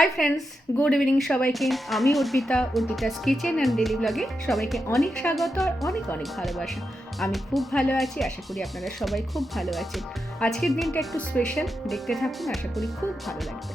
Hi friends good evening সবাইকে। আমি Arpita Arpita's kitchen and daily ব্লগে সবাইকে অনেক স্বাগত আর অনেক অনেক ভালোবাসা। আমি খুব ভালো আছি, আশা করি আপনারা সবাই খুব ভালো আছেন। আজকের দিনটা একটু স্পেশাল দেখতে থাকুন, আশা করি খুব ভালো লাগবে।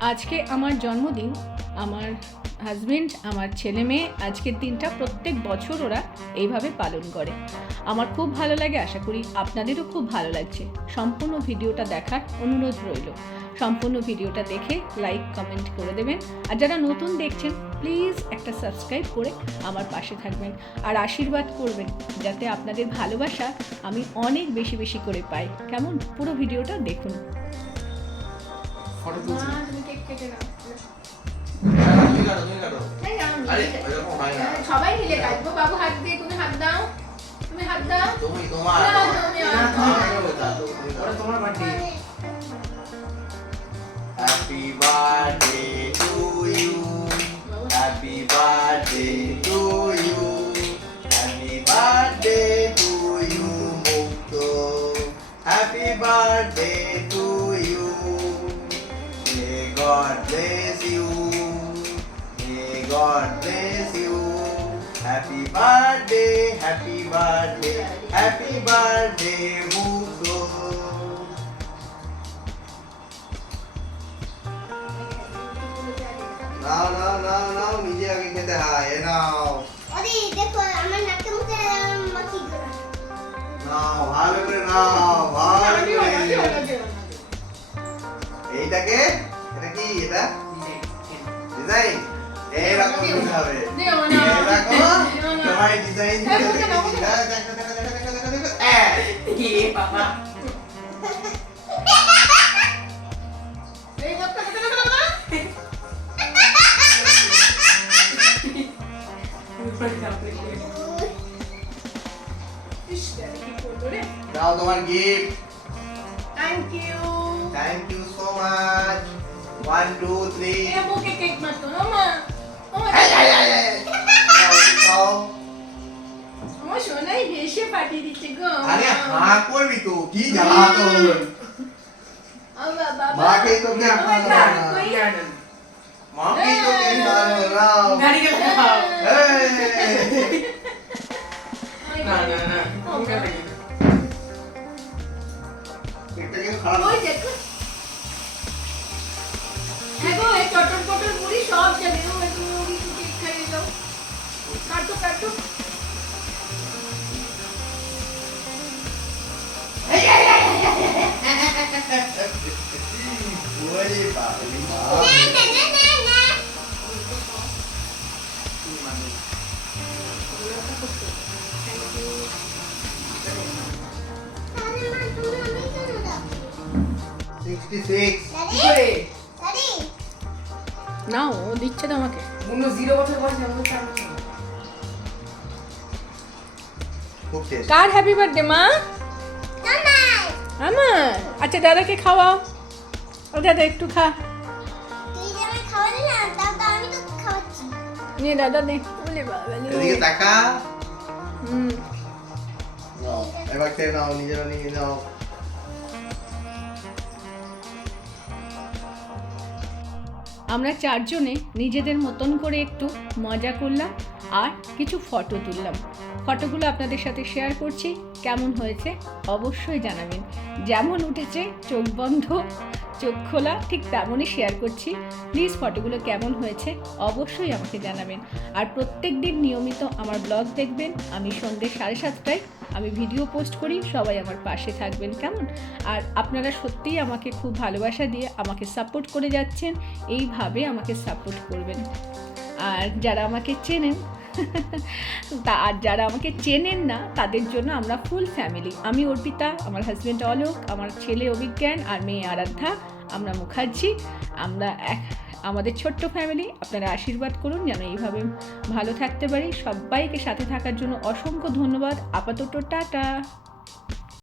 আজকে আমার জন্মদিন আমার হাজবেন্ড আমার ছেলে মেয়ে আজকের দিনটা প্রত্যেক বছর ওরা এইভাবে পালন করে। আমার খুব ভালো লাগে আশা করি আপনাদেরও খুব ভালো লাগছে। সম্পূর্ণ ভিডিওটা দেখার অনুরোধ রইল। সম্পূর্ণ ভিডিওটা দেখে লাইক কমেন্ট করে দেবেন। আর যারা নতুন দেখছেন প্লিজ একটা সাবস্ক্রাইব করে আমার পাশে থাকবেন। আর আশীর্বাদ করবেন যাতে আপনাদের ভালোবাসা আমি অনেক বেশি বেশি করে পাই। কেমন? পুরো ভিডিওটা দেখুন। ফটো তুলছি মা তুমি কেক কেটে নাও তুমি কাটো তুমি কাটো এই নাও, আরে নিজে- এরকম হয় না হ্যাঁ, সবাই মিলে কাটবো বাবু হাত দিয়ে তুমি হাত দাও তুমি হাত দাও তুমি তোমার না, তুমি না, আমার। তুমি কাটো, ওটা তো তুমি কাটো। তোমার birthday happy birthday to you happy birthday to you happy birthday to you Mukta happy birthday to you may God bless you God bless you happy birthday happy birthday happy birthday Mukta নাও নাও নাও নাও নিজে আগে খেতে হয় এ নাও ওরে দেখো আমার নাকে মুখে মাখি করা নাও ভালো করে নাও ভালো করে এইটাকে এটা কি এটা ডিজাইন এইরকম দিতে হবে দিও না। এইরকম দিও না। তোমার ডিজাইন হ্যাঁ, দিতে মুখে নাও, মুখে নাও। দেখো দেখো দেখো দেখো দেখো দেখো হ্যাঁ এ বাবা এই হাতটা কেটে দাও না। ইস, দেখো কি করল রে। নাও তোমার gift Thank you. Thank you so much one two three এ বুকে কেক মারতো না মা আরে হা করবি তো কি আল্লাহ বাবা মাকে তো কে? মাকে তো কে নারিকেল খাও এই দাদি না ও দিচ্ছে তো আমাকে মুন্নু জিরো বছর বয়সে কার হ্যাপি বার্থডে মা? আমার। আচ্ছা দাদাকে খাওয়াও। ও দাদা একটু খা। না তাও তো আমি তো খাওয়াচ্ছি। নিয়ে দাদা নে বলে বাবা এদিকে তাকা। হুম। এবার খেয়ে নাও নিজেরা নিয়ে নাও। আমরা চারজনে নিজেদের মতন করে একটু মজা করলাম আর কিছু ফটো তুললাম। ফটোগুলো আপনাদের সাথে শেয়ার করছি, কেমন হয়েছে অবশ্যই জানাবেন। যেমন উঠেছে চোখ বন্ধ চোখ খোলা, ঠিক তেমনই শেয়ার করছি। প্লিজ ফটোগুলো কেমন হয়েছে অবশ্যই আমাকে জানাবেন। আর প্রত্যেক দিন নিয়মিত আমার ব্লগ দেখবেন। আমি সন্ধ্যে সাড়ে সাতটায় আমি ভিডিও পোস্ট করি, সবাই আমার পাশে থাকবেন, কেমন? আর আপনারা সত্যিই আমাকে খুব ভালোবাসা দিয়ে আমাকে সাপোর্ট করে যাচ্ছেন, এইভাবে আমাকে সাপোর্ট করবেন। আর যারা আমাকে চেনেন, তা আর যারা আমাকে চেনেন না, তাদের জন্য আমরা ফুল ফ্যামিলি আমি অর্পিতা, আমার হাজব্যান্ড অলোক, আমার ছেলে অভিজ্ঞান, আর মেয়ে আরাধ্যা। আমরা মুখার্জি, আমরা এক, আমাদের ছোট্ট ফ্যামিলি আপনারা আশীর্বাদ করুন যেন এইভাবে ভালো থাকতে পারি। সবাইকে সাথে থাকার জন্য অসংখ্য ধন্যবাদ। আপাতত টাটা।